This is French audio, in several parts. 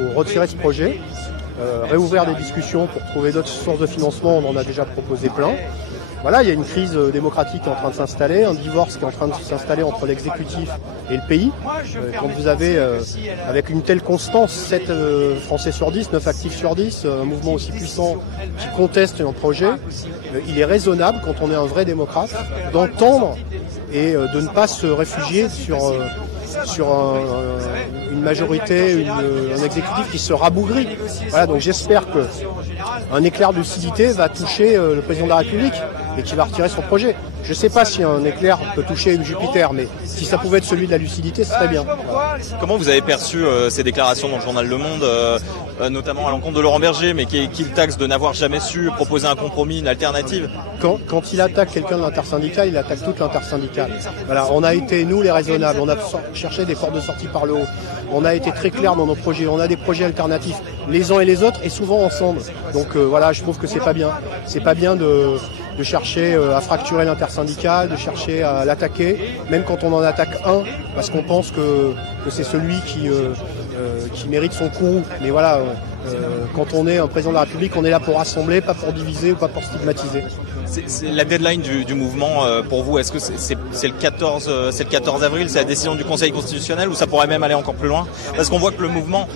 Faut retirer ce projet, réouvrir des discussions pour trouver d'autres sources de financement, on en a déjà proposé plein. Voilà, il y a une crise démocratique qui est en train de s'installer, un divorce qui est en train de s'installer entre l'exécutif et le pays. Quand vous avez, avec une telle constance, 7 Français sur 10, 9 actifs sur 10, un mouvement aussi puissant qui conteste un projet, il est raisonnable, quand on est un vrai démocrate, d'entendre et de ne pas se réfugier sur une majorité, un exécutif qui se rabougrit. Voilà, donc j'espère qu'un éclair de lucidité va toucher le président de la République et qu'il va retirer son projet. Je ne sais pas si un éclair peut toucher Jupiter, mais si ça pouvait être celui de la lucidité, ce serait bien. Comment vous avez perçu ces déclarations dans le journal Le Monde, notamment à l'encontre de Laurent Berger, mais qui le taxe de n'avoir jamais su proposer un compromis, une alternative? Quand il attaque quelqu'un de l'intersyndical, il attaque toute l'intersyndicale. Voilà, on a été, nous, les raisonnables, on a cherché des portes de sortie par le haut. On a été très clair dans nos projets, on a des projets alternatifs, les uns et les autres, et souvent ensemble. Donc voilà, je trouve que c'est pas bien. C'est pas bien de chercher à fracturer l'intersyndicale, de chercher à l'attaquer, même quand on en attaque un, parce qu'on pense que c'est celui qui mérite son coup. Mais voilà, quand on est un président de la République, on est là pour rassembler, pas pour diviser ou pas pour stigmatiser. C'est la deadline du mouvement pour vous, est-ce que c'est le 14 avril, c'est la décision du Conseil constitutionnel, ou ça pourrait même aller encore plus loin? Parce qu'on voit que le mouvement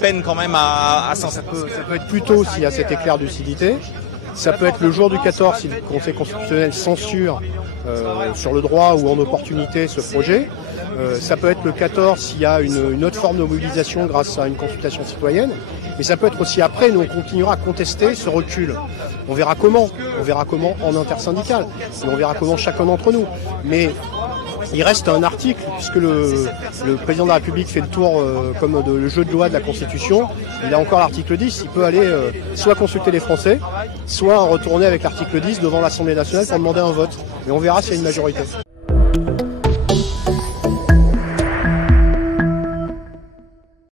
peine quand même à s'en sortir. Ça peut être plus tôt s'il y a cet éclair de lucidité. Ça peut être le jour du 14 si le Conseil constitutionnel censure sur le droit ou en opportunité ce projet. Ça peut être le 14 s'il y a une autre forme de mobilisation grâce à une consultation citoyenne. Mais ça peut être aussi après, nous on continuera à contester ce recul. On verra comment en intersyndical, et on verra comment chacun d'entre nous. Mais il reste un article, puisque le président de la République fait le tour comme le jeu de loi de la Constitution. Il a encore l'article 10, il peut aller soit consulter les Français, soit retourner avec l'article 10 devant l'Assemblée nationale pour demander un vote. Et on verra s'il y a une majorité.